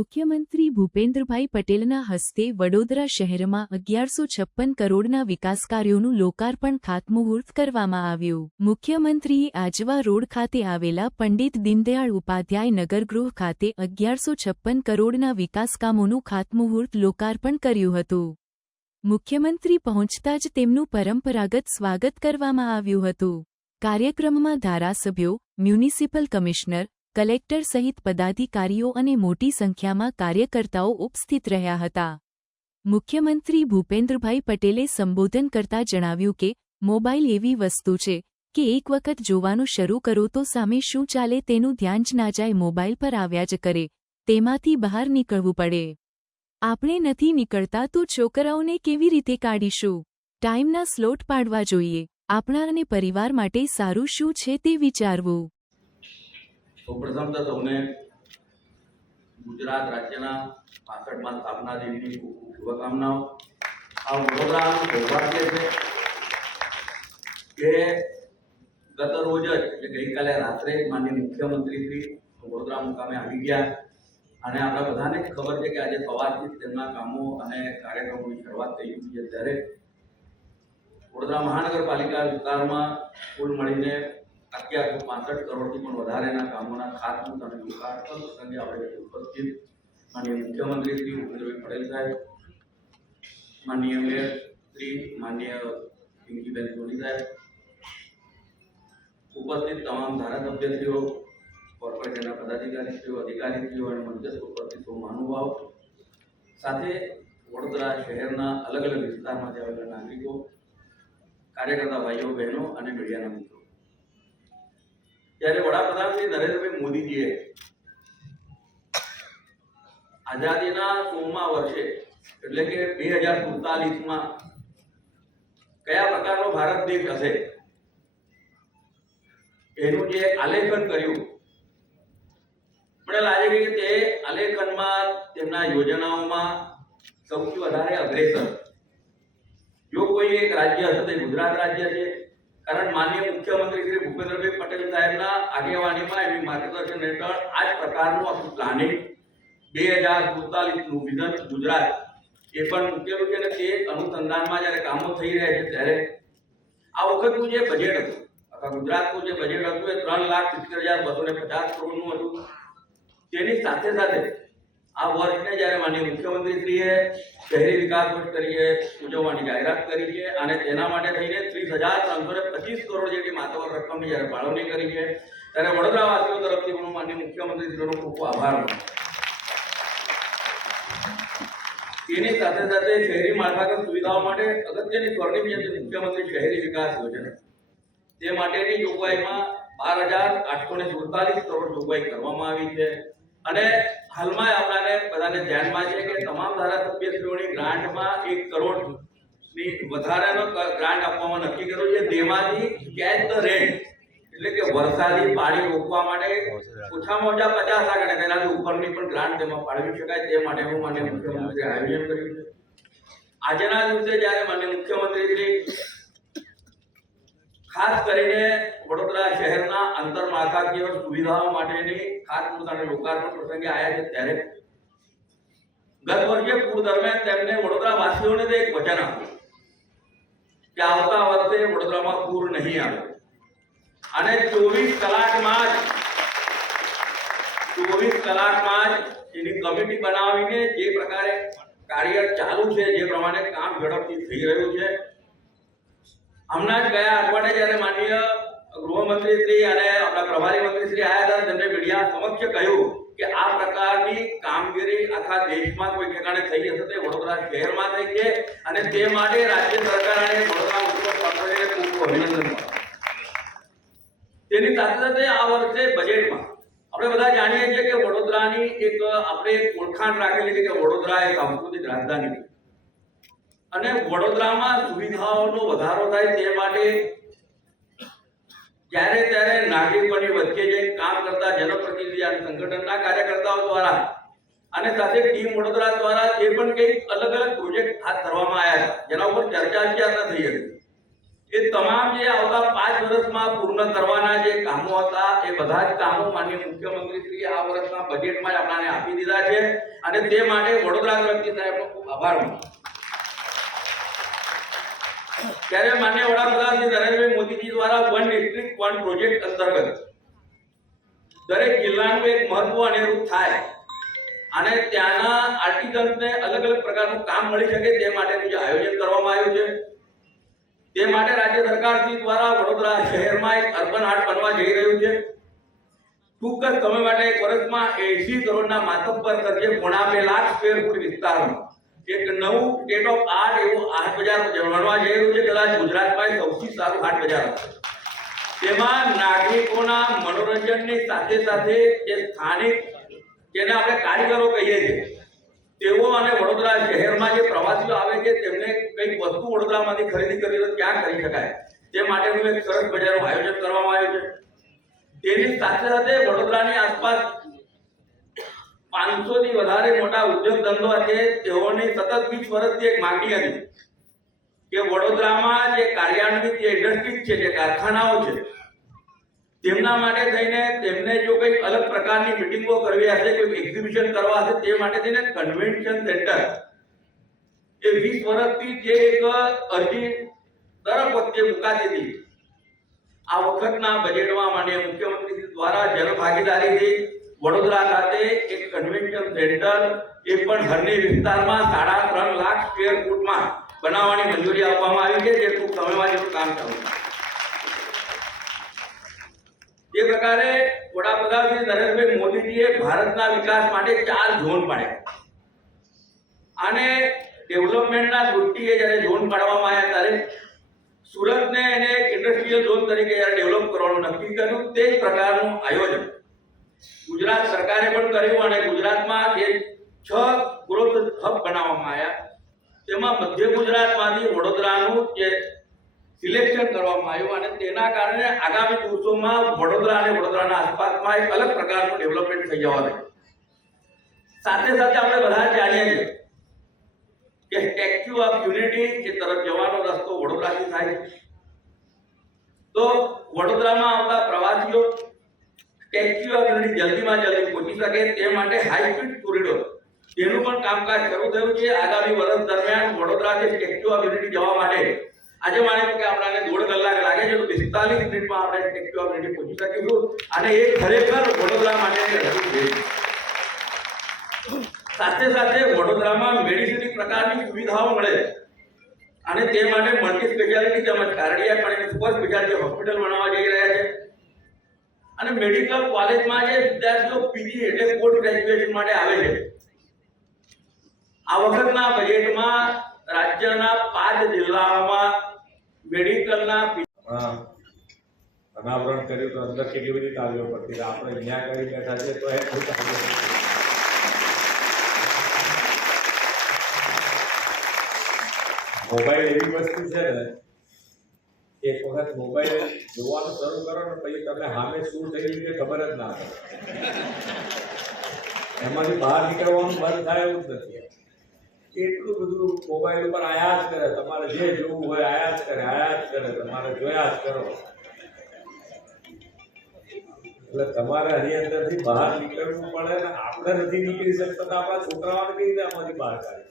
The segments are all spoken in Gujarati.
મુખ્યમંત્રી ભૂપેન્દ્રભાઈ પટેલના હસ્તે વડોદરા શહેરમાં 1156 કરોડના વિકાસ કાર્યોનું લોકાર્પણ ખાતમુહૂર્ત કરવામાં આવ્યું। મુખ્યમંત્રીએ આજવા રોડ ખાતે આવેલા પંડિત દીનદયાળ ઉપાધ્યાય નગરગૃહ ખાતે 1156 કરોડના વિકાસ કામોનું ખાતમુહૂર્ત લોકાર્પણ કર્યું હતું। મુખ્યમંત્રી પહોંચતા જ તેમનું પરંપરાગત સ્વાગત કરવામાં આવ્યું હતું। કાર્યક્રમમાં ધારાસભ્યો, મ્યુનિસિપલ કમિશનર, કલેક્ટર સહિત પદાધિકારીઓ અને મોટી સંખ્યામાં કાર્યકર્તાઓ ઉપસ્થિત રહ્યા હતા। મુખ્યમંત્રી ભૂપેન્દ્રભાઈ પટેલે સંબોધન કરતા જણાવ્યું કે મોબાઈલ એવી વસ્તુ છે કે એક વખત જોવાનું શરૂ કરો તો સામે શું ચાલે તેનું ધ્યાન જ ના જાય, મોબાઈલ પર આવ્યા જ કરે, તેમાંથી બહાર નીકળવું પડે। આપણે નથી નીકળતા તો છોકરાઓને કેવી રીતે કાઢીશું? ટાઈમના સ્લોટ પાડવા જોઈએ। આપણા અને પરિવાર માટે સારું શું છે તે વિચારવું। પ્રથમ તો સૌને ગુજરાત રાજ્યના 65મા સ્થાપના દિનની શુભકામનાઓ। આ વડોદરાનું સૌભાગ્ય છે કે ગત રોજ જ એટલે ગઈકાલે રાત્રે માનનીય મુખ્યમંત્રી શ્રી વડોદરા મુકામે આવી ગયા અને આપણા બધાને ખબર છે કે આજે સવારથી તેમના કામો અને કાર્યક્રમોની શરૂઆત થઈ ચૂકી છે। ત્યારે વડોદરા મહાનગરપાલિકા વિસ્તારમાં કુલ મળીને 1165 કરોડથી પણ વધારેના કામોના ખાતમુહૂર્ત અને લોકાર્પણ પ્રસંગે આપણે ઉપસ્થિત માનનીય મુખ્યમંત્રી શ્રી ભૂપેન્દ્રભાઈ પટેલ સાહેબ, માનનીય મેયર શ્રી, માનનીય પિંકીબેન સોની સાહેબ, ઉપસ્થિત તમામ ધારાસભ્યશ્રીઓ, કોર્પોરેશનના પદાધિકારીશ્રીઓ, અધિકારીશ્રીઓ અને મંચસ્થ ઉપસ્થિત મહાનુભાવ, સાથે વડોદરા શહેરના અલગ અલગ વિસ્તારમાંથી આવેલા નાગરિકો, કાર્યકર્તા ભાઈઓ બહેનો અને મીડિયાના મિત્રો। ત્યારે વડાપ્રધાન શ્રી નરેન્દ્રભાઈ મોદીજીએ આઝાદીના 100મા વર્ષે એટલે કે 2047માં કયા પ્રકારનો ભારત દેશ હશે એનું જે આલેખન કર્યું, મને લાગે છે કે તે આલેખનમાં તેમના યોજનાઓમાં સૌથી વધારે અગ્રેસર જો કોઈ એક રાજ્ય હશે તે ગુજરાત રાજ્ય છે। કારણ માનનીય મુખ્યમંત્રી શ્રી ભૂપેન્દ્રભાઈ પટેલ સાહેબના આગેવાનીમાં એમની માર્ગદર્શન હેઠળ આ જ પ્રકારનું આપણું પ્લાનિંગ 2047નું વિઝન ગુજરાત એ પણ મૂકેલું છે અને તે અનુસંધાનમાં જ્યારે કામો થઈ રહ્યા છે ત્યારે આ વખતનું જે બજેટ હતું, આખા ગુજરાતનું જે બજેટ હતું એ 3,70,250 કરોડનું હતું। તેની સાથે સાથે આ વર્ષને જ્યારે માનનીય મુખ્યમંત્રીશ્રીએ શહેરી વિકાસ વર્ષ તરીકે ઉજવવાની જાહેરાત કરી છે અને તેના માટે થઈને 30,325 કરોડ જેટલી માતબર રકમની જ્યારે ફાળવણી કરી છે ત્યારે વડોદરાવાસીઓ તરફથી પણ માનનીય મુખ્યમંત્રીશ્રીનો ખૂબ ખૂબ આભાર માનું। તેની સાથે સાથે શહેરી માળખાગત સુવિધાઓ માટે અગત્યની સ્વર્ણિમ જયંતિ મુખ્યમંત્રી શહેરી વિકાસ યોજના તે માટેની જોગવાઈમાં 12,847 કરોડ જોગવાઈ કરવામાં આવી છે અને હાલમાં આપણાને બધાને ધ્યાનમાં છે કે તમામ ધારાસભ્યશ્રીઓની ગ્રાન્ટમાં 1 કરોડની વધારાનો ગ્રાન્ટ આપવામાં નક્કી કર્યું છે। તેમાંથી કેચ ધ રેન એટલે કે વરસાદી પાણી રોકવા માટે ઓછામાં ઓછા 50 ટકા તેનાથી ઉપરની પણ ગ્રાન્ટ તેમાં ફાળવી શકાય તે માટેનું માનનીય મુખ્યમંત્રીએ આયોજન કર્યું છે। આજના દિવસે જ્યારે માનનીય મુખ્યમંત્રીશ્રી ખાસ કરીને વડોદરા શહેરના આંતરમાળખાકીય સુવિધાઓ માટેની ખાતમુહૂર્ત અને લોકાર્પણ પ્રસંગે આવ્યા છે ત્યારે ગત વર્ષે પૂર દરમિયાન તેમને વડોદરા વાસીઓને એક વચન આપ્યું કે આવતા વર્ષે વડોદરામાં પૂર નહીં આવે અને 24 કલાકમાં જ એની કમિટી બનાવીને જે પ્રકારે કાર્ય ચાલુ છે, જે પ્રમાણે કામ ઝડપથી થઈ રહ્યું છે। હમણાં જ ગયા અઠવાડિયે જ્યારે માનનીય ગૃહમંત્રી શ્રી અને આપણા પ્રભારી મંત્રી શ્રી આવ્યા હતા તેમને મીડિયા સમક્ષ કહ્યું કે આ પ્રકારની કામગીરી આખા દેશમાં કોઈ ઠેકાણે થઈ હશે તે વડોદરા શહેરમાં થઈ છે અને તે માટે રાજ્ય સરકાર અને વડોદરા મ્યુનિસિપલ કોર્પોરેશનને ખૂબ ખૂબ અભિનંદન આપું। તેની સાથે સાથે આ વર્ષે બજેટમાં આપણે બધા જાણીએ છીએ કે વડોદરાની એક આપણે ઓળખાણ રાખેલી છે કે વડોદરા એક સાંસ્કૃતિક રાજધાની છે અને વડોદરામાં સુવિધાઓનો વધારો થાય તે માટે જ્યારે ત્યારે નાગરિકોની વચ્ચે જે કામ કરતા જનપ્રતિનિધિ અને સંગઠનના કાર્યકર્તાઓ દ્વારા અને સાથે ટીમ વડોદરા દ્વારા જે પણ કંઈક અલગ અલગ પ્રોજેક્ટ હાથ ધરવામાં આવ્યા હતા જેના ઉપર ચર્ચા વિચારણા થઈ હતી એ તમામ જે આવતા 5 વર્ષમાં પૂર્ણ કરવાના જે કામો હતા એ બધા જ કામો માનનીય મુખ્યમંત્રીશ્રીએ આ વર્ષના બજેટમાં જ આપણાને આપી દીધા છે અને તે માટે વડોદરા ક્રાંતિ સાહેબનો ખૂબ આભાર માનું. ત્યારે માનનીય વડાપ્રધાન શ્રી નરેન્દ્રભાઈ મોદીજી દ્વારા વન ડિસ્ટ્રિક્ટ વન પ્રોજેક્ટ અંતર્ગત દરેક જિલ્લાનું એક મહત્વ અનેરું થાય અને ત્યાંના આર્ટિઝન્સને અલગ અલગ પ્રકારનું કામ મળી શકે તે માટેનું જે આયોજન કરવામાં આવ્યું છે તે માટે રાજ્ય સરકાર શ્રી દ્વારા વડોદરા શહેરમાં એક અર્બન હાટ બનવા જઈ રહ્યું છે. ટૂંક જ સમય માટે એક વર્ષમાં 80 કરોડના માતબર ખર્ચે 2.5 લાખ સ્ક્વેર ફૂટ વિસ્તારમાં એક નવું સ્ટેટ ઓફ આર્ટ એવું હાટ બજાર બનવા જઈ રહ્યું છે. કદાચ ગુજરાતમાં સૌથી સારું હાટ બજાર હશે. તેમાં નાગરિકોના મનોરંજનની સાથે સાથે જે સ્થાનિક જેને આપણે કારીગરો કહીએ છીએ તેઓ અને વડોદરા શહેરમાં જે પ્રવાસીઓ આવે છે તેમને કઈ વસ્તુ વડોદરામાંથી ખરીદી કરવી તો ક્યાં કરી શકાય તે માટેનું એક સરસ બજારનું આયોજન કરવામાં આવ્યું છે. તેની સાથે સાથે વડોદરાની આસપાસ 500 થી વધારે મોટા ઉદ્યોગ ધંધો છે. તેઓની સતત 20 વર્ષથી એક માંગણી હતી કે વડોદરામાં જે કાર્યાન્વિત જે ઇન્ડસ્ટ્રીઝ છે જે કારખાનાઓ છે તેમના માટે થઈને તેમને જો કંઈક અલગ પ્રકારની મીટિંગો કરવી હશે કોઈ એક્ઝિબિશન કરવા હશે તે માટે થઈને કન્વેન્શન સેન્ટર એ 20 વર્ષથી જે એક અરજી દર વખતે મુકાતી હતી આ વખતના બજેટમાં માનનીય મુખ્યમંત્રી દ્વારા જનભાગીદારીથી વડોદરા ખાતે એક કન્વેન્શન સેન્ટર એ પણ હરની વિસ્તારમાં 3.5 લાખ સ્ક્વેર ફૂટમાં બનાવવાની મંજૂરી આપવામાં આવી છે જે ટૂંક સમયમાં જેનું કામ ચાલુ છે. જે પ્રકારે વડાપ્રધાન શ્રી નરેન્દ્રભાઈ મોદીજીએ ભારતના વિકાસ માટે 4 ઝોન પાડ્યા અને ડેવલપમેન્ટના દૃષ્ટિએ જ્યારે ઝોન પાડવામાં આવ્યા ત્યારે સુરતને એને એક ઇન્ડસ્ટ્રીયલ ઝોન તરીકે જ્યારે ડેવલપ કરવાનું નક્કી કર્યું તે જ પ્રકારનું આયોજન ગુજરાત સરકારે પણ કર્યું અને ગુજરાતમાં જે 6 ગ્રોથ હબ બનાવવામાં આવ્યા તેમાં મધ્ય ગુજરાતમાંથી વડોદરાનું જે સિલેક્શન કરવામાં આવ્યું અને તેના કારણે આગામી દિવસોમાં વડોદરા અને વડોદરાના આસપાસમાં એક અલગ પ્રકારનું ડેવલપમેન્ટ થઈ જવાનું. સાથે સાથે આપણે બધા જાણીએ છીએ કે સ્ટેચ્યુ ઓફ યુનિટી એ તરફ જવાનો રસ્તો વડોદરાથી થાય છે. તો વડોદરામાં આવતા પ્રવાસીઓ સ્ટેચ્યુ ઓફ યુનિટી જલ્દીમાં જલ્દી પહોંચી શકે તે માટે હાઈ સ્પીડ કોરિડોર તેનું પણ કામકાજ શરૂ થયું છે. આગામી વર્ષ દરમિયાન વડોદરાથી સ્ટેચ્યુ ઓફ યુનિટી જવા માટે આજે માની કે આપણને 1.5 કલાક લાગે છે તો 45 મિનિટમાં આપણે સ્ટેચ્યુ ઓફ યુનિટી પહોંચી શકીશું અને એ ખરેખર વડોદરા માટે રજૂ છે. સાથે સાથે વડોદરામાં મેડિસિન પ્રકારની સુવિધાઓ મળે અને તે માટે મલ્ટી સ્પેશિયાલિટી તેમજ કારડિયાક અને સુપર સ્પેશિયાલિટી હોસ્પિટલ બનાવવા જઈ રહ્યા છે અને મેડિકલ કોલેજમાં જે વિદ્યાર્થીઓ પીજી એટલે પોસ્ટ ગ્રેજ્યુએશન માટે આવે છે આ વખતના બજેટમાં રાજ્યના 5 જિલ્લાઓમાં મેડિકલના અનાવરણ કર્યું તો અંદર કેટલી બધી તાલીઓ પડતી આપણે અહીંયા કરી બેઠા છે તો એ મોબાઈલ એવી વસ્તુ છે ને એક વખત મોબાઈલ જોવાનું શરૂ કરો ને પછી તમને સામે શું થઈ રહ્યું છે ખબર જ ના પડે એમાંથી બહાર નીકળવાનું બંધ થાય એવું જ નથી. એટલું બધું મોબાઈલ ઉપર આયા જ કરે તમારે જે જોવું હોય આયા જ કરે તમારે જોયા જ કરો એટલે તમારે આની અંદરથી બહાર નીકળવું પડે ને આપણે નથી નીકળી શકતા તો આપણા છોકરાઓને કઈ રીતે આમાંથી બહાર કાઢે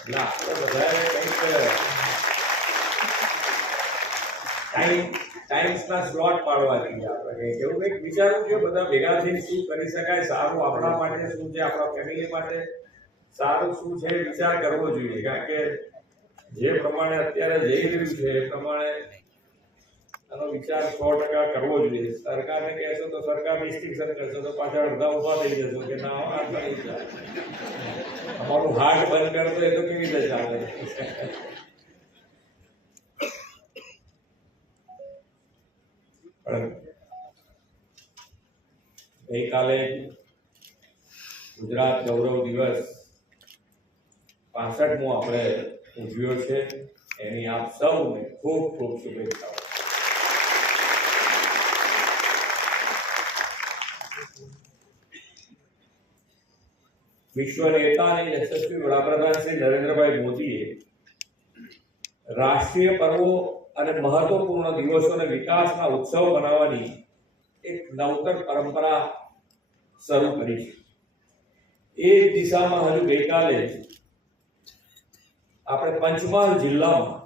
એટલે આપણે બધાએ કંઈક ટાઈમ્સના સ્લોટ પાડવા જોઈએ. આપણે કંઈક એવું કંઈક વિચારવું જોઈએ બધા ભેગા થઈને શું કરી શકાય સારું આપણા માટે શું છે આપણા ફેમિલી માટે સારું શું છે વિચાર કરવો જોઈએ. કારણ કે જે પ્રમાણે અત્યારે જઈ રહ્યું છે એ પ્રમાણે આનો વિચાર 100% કરવો જોઈએ. સરકારને કહેશો તો સરકાર રિસ્ટ્રિક્શન કરશો તો પાછળ અડધા ઉભા થઈ જશો કે ના આ નહીં ચાલે અમારું હાર્ટ બંધ કરતો એ તો કેવી રીતે ચાલે. ગઈકાલે ગુજરાત ગૌરવ દિવસ 65મો આપણે ઉજવ્યો છે એની આપ સૌને ખૂબ ખૂબ શુભેચ્છાઓ. વિશ્વ નેતા અને યશસ્વી વડાપ્રધાન શ્રી નરેન્દ્રભાઈ મોદીએ રાષ્ટ્રીય પર્વો અને મહત્વપૂર્ણ દિવસોને વિકાસના ઉત્સવ બનાવવાની એક નવતર પરંપરા શરૂ કરી છે. એ દિશામાં હજુ ગઈકાલે આપણે પંચમહાલ જિલ્લામાં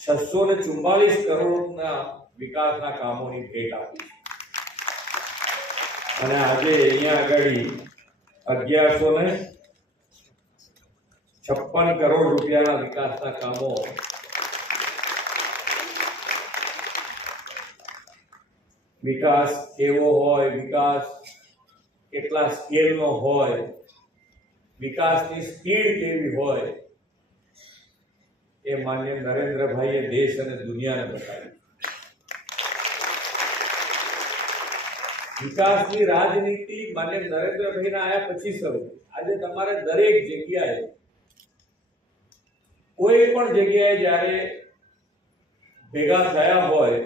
644 કરોડના વિકાસના કામોની ભેટ આપી અને આજે અહીંયા આગળ 1156 કરોડ રૂપિયાના વિકાસના કામો વિકાસ કેવો હોય, વિકાસ કેટલા સ્કેલનો હોય, વિકાસની સ્પીડ કેવી હોય, એ માન્ય નરેન્દ્રભાઈએ દેશ અને દુનિયાને બતાવ્યું. વિકાસની રાજનીતિ માન્ય નરેન્દ્રભાઈના આયા પછી શરૂ. આજે તમારે દરેક જગ્યાએ કોઈ પણ જગ્યાએ જ્યારે ભેગા થયા હોય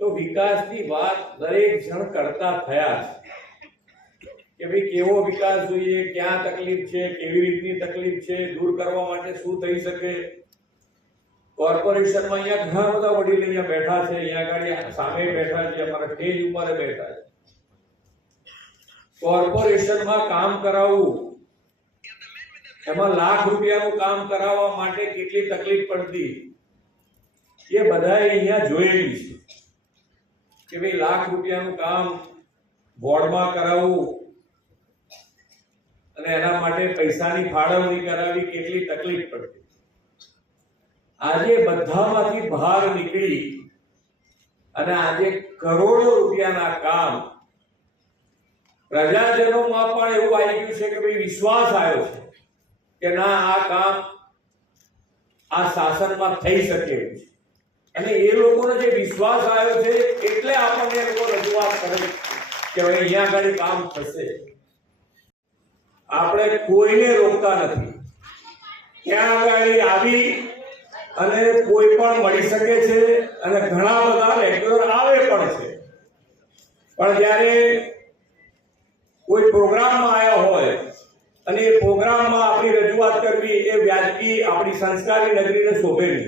તો વિકાસની વાત દરેક જણ કરતા થયા છે કે ભાઈ કેવો વિકાસ જોઈએ, ક્યાં તકલીફ છે, કેવી રીતની તકલીફ છે, દૂર કરવા માટે શું થઈ શકે. કોર્પોરેશનમાં અહીંયા ઘણા બધા વડીલ અહીંયા બેઠા છે, અહીંયા આગળ સામે બેઠા છે, અમારા સ્ટેજ ઉપર બેઠા છે. કોર્પોરેશનમાં કામ કરાવવું, એમાં લાખ રૂપિયાનું કામ કરાવવા માટે કેટલી તકલીફ પડતી એ બધાએ અહીંયા જોયેલી છે કે ભાઈ લાખ રૂપિયાનું કામ બોર્ડમાં કરાવવું અને એના માટે પૈસાની ફાળવણી કરાવી કેટલી તકલીફ પડતી. આજે બધામાંથી બહાર નીકળી અને આજે કરોડો રૂપિયાના કામ પ્રજાજનોમાં પણ એવું આવી ગયું છે કે ભાઈ વિશ્વાસ આવ્યો છે કે ના આ કામ આ શાસનમાં થઈ શકે એવું છે. અને એ લોકોનો જે વિશ્વાસ આવ્યો છે એટલે આપણને એ લોકો રજૂઆત કરે કે ભાઈ અહીંયા આગળ કામ થશે. આપણે કોઈને રોકતા નથી. ત્યાં આગળ આવી અને કોઈ પણ મળી શકે છે અને ઘણા બધા રેગ્યુલર આવે પણ છે. પણ જ્યારે કોઈ પ્રોગ્રામમાં આવ્યા હોય અને એ પ્રોગ્રામમાં આપણી રજૂઆત કરવી એ વ્યાજબી આપણી સંસ્કારી નગરીને શોભે નહીં.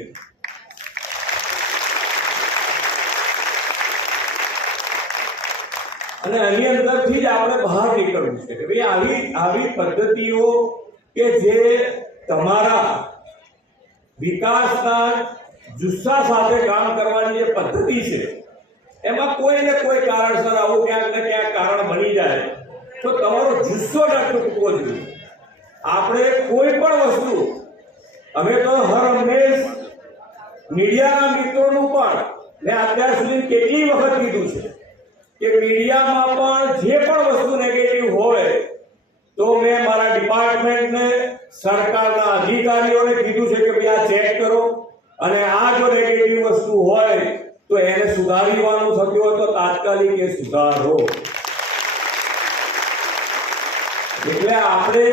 અને આની અંદરથી જ આપણે બહાર નીકળવું છે કે ભાઈ આવી પદ્ધતિઓ કે જે તમારા વિકાસના જુસ્સા સાથે કામ કરવાની જે પદ્ધતિ છે એમાં કોઈ ને કોઈ કારણસર આવું ક્યાંક ને ક્યાંક કારણ બની જાય તો તમારો જુસ્સો ન તૂટવો જોઈએ. આપણે કોઈ પણ વસ્તુ અમે તો હર હંમેશ મીડિયાના મિત્રોનું પણ મેં અત્યાર સુધી કેટલી વખત કીધું છે કે મીડિયામાં પણ જે પણ વસ્તુ નેગેટિવ હોય તો મેં મારા ડિપાર્ટમેન્ટને, સરકારના અધિકારીઓને કીધું છે કે ભાઈ આ ચેક કરો અને આ જો નેગેટિવ વસ્તુ હોય તો એને સુધારવાનું થતું હોય તો તાત્કાલિક એ સુધારો. એટલે આપણે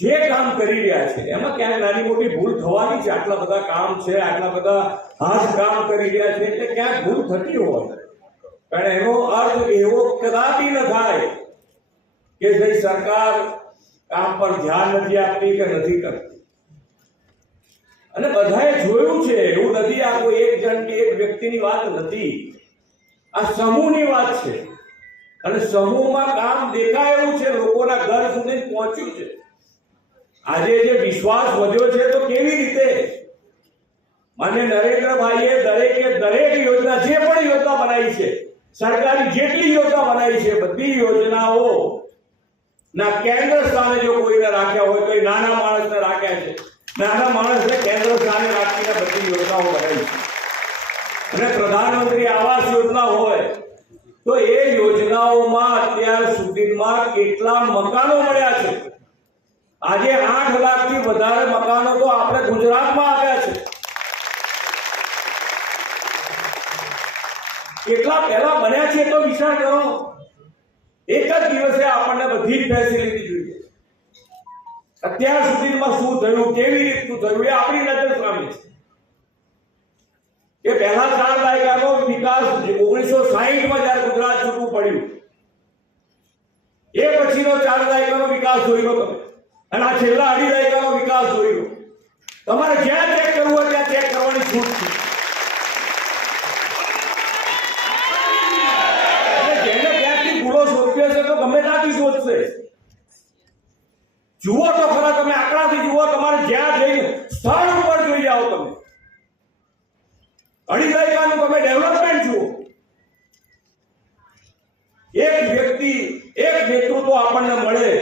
જે કામ કરી રહ્યા છે એમાં ક્યાંક નાની મોટી ભૂલ થવાની છે. આટલા બધા કામ છે, આટલા બધા હાથ કામ કરી રહ્યા છે એટલે ક્યાંક ભૂલ થતી હોય પણ એનો અર્થ એવો કદાપી ન થાય કે ભાઈ સરકાર કામ પર ધ્યાન નથી આપતી કે નથી કરતી. અને બધાએ જોયું છે, એવું નથી આ કોઈ એક જણ કે એક વ્યક્તિની વાત નથી, આ સમૂહની વાત છે. અને સમૂહમાં કામ દેખાય એવું છે, લોકોના ઘર સુધી પહોંચ્યું છે. આજે જે વિશ્વાસ વધ્યો છે તો કેવી રીતે માન્ય નરેન્દ્રભાઈએ દરેક યોજના, જે પણ યોજના બનાવી છે, સરકારી જેટલી યોજના બનાવી છે બધી યોજનાઓ ના કેન્દ્ર સ્થાને જો કોઈને રાખ્યા હોય તો એ નાના માણસને રાખ્યા છે. નાના માણસને કેન્દ્ર સ્થાને રાખીને બધી યોજનાઓ બનાવી છે. અને પ્રધાનમંત્રી આવાસ યોજના હોય તો એ યોજનાઓમાં અત્યાર સુધીમાં કેટલા મકાનો મળ્યા છે. આજે 8 લાખથી વધારે મકાનો તો આપણે ગુજરાતમાં આપ્યા છે. કેટલા પહેલા બન્યા છે તો વિચાર કરો. એક જ દિવસે આપણને બધી જ ફેસિલિટી જોઈએ. અત્યાર સુધીમાં શું થયું, કેવી રીતનું થયું એ આપણી નજર સામે છે. કે પહેલા 4 દાયકાનો વિકાસ 1960માં જ્યારે ગુજરાત છૂટું પડ્યું એ પછીનો 4 દાયકાનો વિકાસ જોઈ લો તમે, અને આ છેલ્લા 2.5 દાયકાનો વિકાસ જોઈ લો. તમારે જ્યાં ચેક કરવું હોય ત્યાં ચેક કરવાની છૂટ છે. અને જેને ક્યાંથી ભૂલો શોધ્યો છે તો ગમે ત્યાંથી શોધશે. જુઓ તો ખરા, તમે આંકડાથી જુઓ, તમારે જ્યાં જઈને સ્થળ ઉપર જોઈ જાઓ. તમે અઢી દાયકાનું તમે ડેવલપમેન્ટ જુઓ. એક વ્યક્તિ, એક નેતૃત્વ આપણને મળે,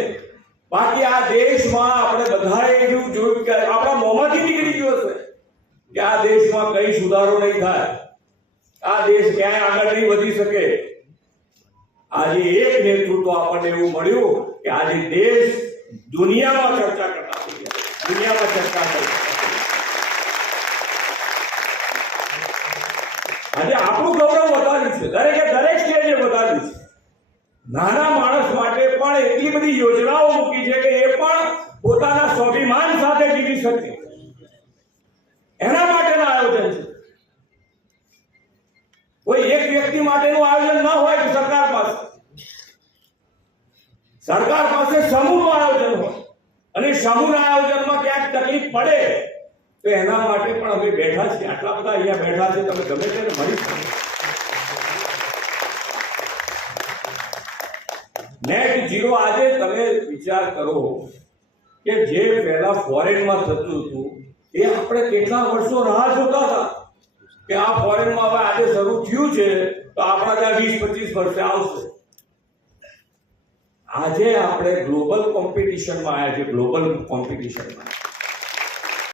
બાકી આ દેશમાં આપણે બધાએ જોયું કે આપણા મોંમાંથી નીકળી ગયો છે કે આ દેશમાં કઈ સુધારો નહીં થાય, આ દેશ ક્યાંય આગળ નહીં વધી શકે. આજે એક નેતૃત્વ આપણને એવું મળ્યું કે આજે દેશ દુનિયામાં ચર્ચા કરતા થઈ ગયા, દુનિયામાં ચર્ચા કરતા. આજે આપણું ગૌરવ વધાર્યું છે, દરેકે દરેક સ્ટેજે વધાર્યું છે. નાના માણસ માટે પણ એટલી બધી યોજનાઓ મૂકી છે કે એ પણ પોતાના સ્વાભિમાન સાથે જીવી શકે, એના માટેના આયોજન છે. કોઈ એક વ્યક્તિ માટેનું આયોજન ન હોય કે સરકાર પાસે સમૂહનું આયોજન હોય, અને સમૂહના આયોજનમાં ક્યાંક તકલીફ પડે તો એના માટે પણ અમે બેઠા છીએ. આટલા બધા અહીંયા બેઠા છે, તમે ગમે તેને મળી શકો. નેટ ઝીરો આજે તમે વિચાર કરો કે જે પહેલા ફોરેનમાં થતું હતું એ આપણે કેટલા વર્ષો રાહ જોતા હતા કે આ ફોરેનમાં હવે આજે શરૂ થયું છે તો આપણા ત્યાં 20-25 વર્ષે આવશે. આજે આપણે ગ્લોબલ કોમ્પિટિશનમાં આવ્યા છે, ગ્લોબલ કોમ્પિટિશનમાં.